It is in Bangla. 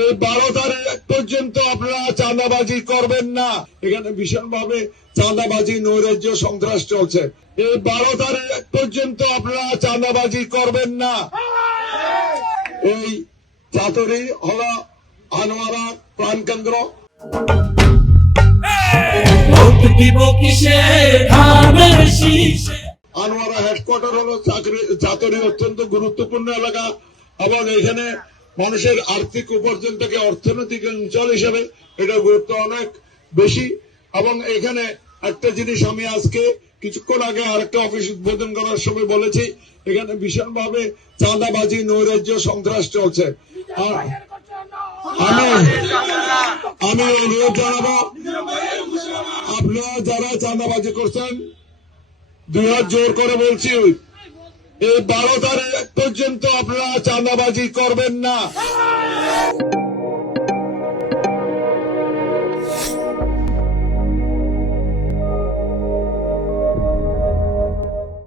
এই 12 তারিখ পর্যন্ত আপনারা চাঁদাবাজি করবেন না। এখানে ভীষণভাবে চাঁদাবাজি, নৈরাজ্য, সন্ত্রাস চলছে। এই 12 তারিখ পর্যন্ত আপনারা চাঁদাবাজি করবেন না। এই চাতুরি হলো আনোয়ারা প্রাণকেন্দ্র। আনোয়ারা হেডকোয়ার্টার হলো চাতুরি অত্যন্ত গুরুত্বপূর্ণ এলাকা এবং এখানে মানুষের আর্থিক উপার্জন থেকে অর্থনৈতিক অঞ্চল হিসেবে এটা গুরুত্ব অনেক বেশি। এবং এখানে একটা জিনিস আমি আজকে কিছুক্ষণ আগে আরেকটা অফিস উদ্বোধন করার সময় বলেছি, এখানে ভীষণভাবে চাঁদাবাজি, নৈরাজ্য, সন্ত্রাস চলছে। আমি অনুরোধ জানাবো, আপনারা যারা চাঁদাবাজি করছেন 2 হাত জোর করে বলছি, এই 12 তারিখ পর্যন্ত আপনারা চাঁদাবাজি করবেন না।